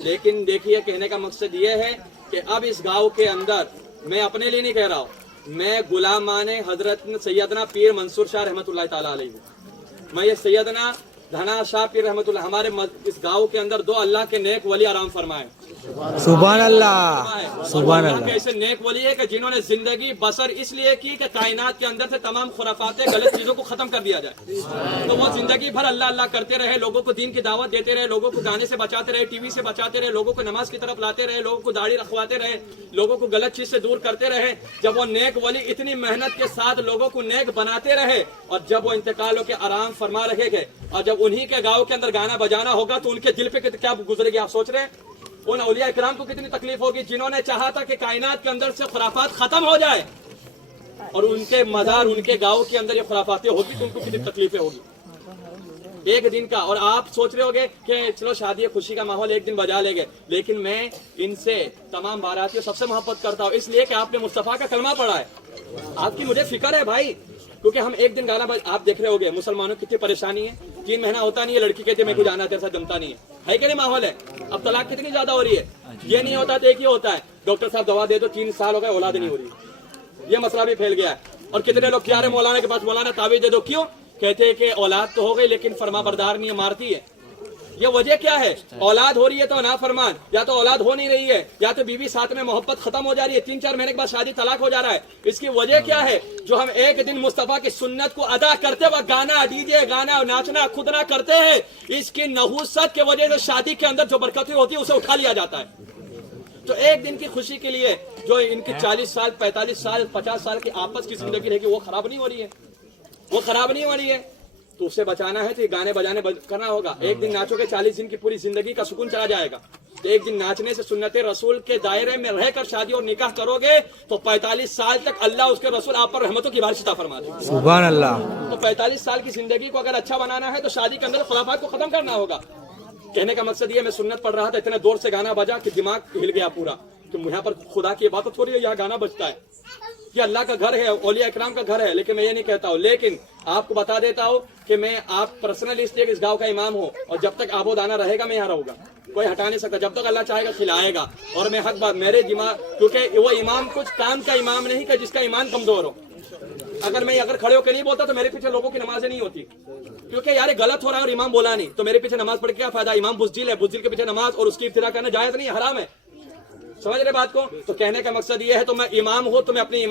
لیکن دیکھیے کہنے کا مقصد یہ ہے کہ اب اس گاؤں کے اندر میں اپنے لیے نہیں کہہ رہا ہوں، میں غلامان حضرت سیدنا پیر منصور شاہ رحمۃ اللہ تعالیٰ علیہ ہوں۔ میں یہ سیدنا دھنا شاہ پیر رحمۃ اللہ، ہمارے اس گاؤں کے اندر 2 اللہ کے نیک ولی آرام فرمائے۔ سبحان اللہ، سبحان اللہ اللہ۔ کے ایسے نیک ولی ہے کہ جنہوں نے زندگی بسر اس لیے کی کہ کائنات کے اندر سے تمام خرافات غلط چیزوں کو ختم کر دیا جائے، تو وہ زندگی بھر اللہ اللہ کرتے رہے، لوگوں کو دین کی دعوت دیتے رہے، لوگوں کو گانے سے بچاتے رہے، ٹی وی سے بچاتے رہے، لوگوں کو نماز کی طرف لاتے رہے، لوگوں کو داڑھی رکھواتے رہے، لوگوں کو غلط چیز سے دور کرتے رہے۔ جب وہ نیک ولی اتنی محنت کے ساتھ لوگوں کو نیک بناتے رہے اور جب وہ انتقال ہو کے آرام فرما رہے گے اور جب انہی کے گاؤں کے اندر گانا بجانا ہوگا تو ان کے دل پہ کیا گزرے گی آپ سوچ رہے ہیں؟ ان اولیاء اکرام کو کتنی تکلیف ہوگی جنہوں نے چاہا تھا کہ کائنات کے اندر سے خرافات ختم ہو جائے، اور ان کے مزار ان کے گاؤں کے اندر یہ خرافاتیں ہوگی تو ان کو کتنی تکلیفیں ہوگی ایک دن کا۔ اور آپ سوچ رہے ہوگے کہ چلو شادی خوشی کا ماحول ایک دن بجا لے گے، لیکن میں ان سے تمام باراتیوں سب سے محبت کرتا ہوں، اس لیے کہ آپ نے مصطفیٰ کا کلمہ پڑھا ہے۔ آپ کی مجھے فکر ہے بھائی، کیونکہ ہم ایک دن گانا آپ دیکھ رہے ہوگے مسلمانوں کی کتنی پریشانی ہے، 3 مہینہ ہوتا نہیں ہے، لڑکی کہتے میں کو جانا تیرے ساتھ جمتا نہیں ہے کہ نہیں ماحول ہے؟ اب طلاق کتنی زیادہ ہو رہی ہے، یہ نہیں ہوتا تو ایک ہی ہوتا ہے، ڈاکٹر صاحب دوا دے دو 3 سال ہو گئے اولاد نہیں ہو رہی، یہ مسئلہ بھی پھیل گیا ہے۔ اور کتنے لوگ کیا رہے مولانا کے پاس، مولانا تعویذ دے دو، کیوں؟ کہتے ہیں کہ اولاد تو ہو گئی لیکن فرما بردار نہیں ہے، مارتی ہے۔ یہ وجہ کیا ہے؟ اولاد ہو رہی ہے تو نافرمان، یا تو اولاد ہو نہیں رہی ہے، یا تو بیوی ساتھ میں محبت ختم ہو جا رہی ہے، 3-4 مہینے کے بعد شادی طلاق ہو جا رہا ہے۔ اس کی وجہ کیا ہے؟ جو ہم ایک دن مصطفیٰ کی سنت کو ادا کرتے وقت گانا ڈی جے گانا ناچنا خود نہ کرتے ہیں، اس کی نحوست کی وجہ سے شادی کے اندر جو برکتیں ہوتی ہے اسے اٹھا لیا جاتا ہے۔ تو ایک دن کی خوشی کے لیے جو ان کی 40 سال 45 سال 50 سال کی آپس کی زندگی رہے گی وہ خراب نہیں ہو رہی ہے، وہ خراب نہیں ہو رہی ہے، تو اسے بچانا ہے تو یہ گانے بجانے کرنا ہوگا۔ ایک دن ناچو گے 40 دن کی پوری زندگی کا سکون چلا جائے گا، تو ایک دن ناچنے سے سنت رسول کے دائرے میں رہ کر شادی اور نکاح کرو گے تو 45 سال تک اللہ اس کے رسول آپ پر رحمتوں کی بارش عطا فرما دے۔ سبحان اللہ۔ تو 45 سال کی زندگی کو اگر اچھا بنانا ہے تو شادی کے اندر خرافات کو ختم کرنا ہوگا۔ کہنے کا مقصد یہ میں سنت پڑھ رہا تھا، اتنے دور سے گانا بجا کہ دماغ ہل گیا پورا کہ یہاں پر خدا کی عبادت ہو رہی ہے، یہاں گانا بجتا ہے، یہ اللہ کا گھر ہے، اولیاء اکرام کا گھر ہے۔ لیکن میں یہ نہیں کہتا ہوں، لیکن آپ کو بتا دیتا ہوں کہ میں آپ پرسنلی اس لیے کہ اس گاؤں کا امام ہوں، اور جب تک آب و دانہ رہے گا میں یہاں رہوں گا، کوئی ہٹا نہیں سکتا، جب تک اللہ چاہے گا کھلائے گا۔ اور میں حق بات میرے دماغ، کیونکہ وہ امام کچھ کام کا امام نہیں کہ جس کا ایمان کمزور ہو۔ اگر کھڑے ہو کے نہیں بولتا تو میرے پیچھے لوگوں کی نمازیں نہیں ہوتی، کیونکہ یار غلط ہو رہا ہے اور امام بولا نہیں تو میرے پیچھے نماز پڑھ کے کیا فائدہ؟ امام بزدل ہے، بزدل کے پیچھے نماز اور اس کی ابتدا کرنا جائز نہیں ہے، حرام ہے۔ سمجھ رہے بات کو؟ تو کہنے کا مقصد یہ ہے تو میں امام ہوں تو میں اپنی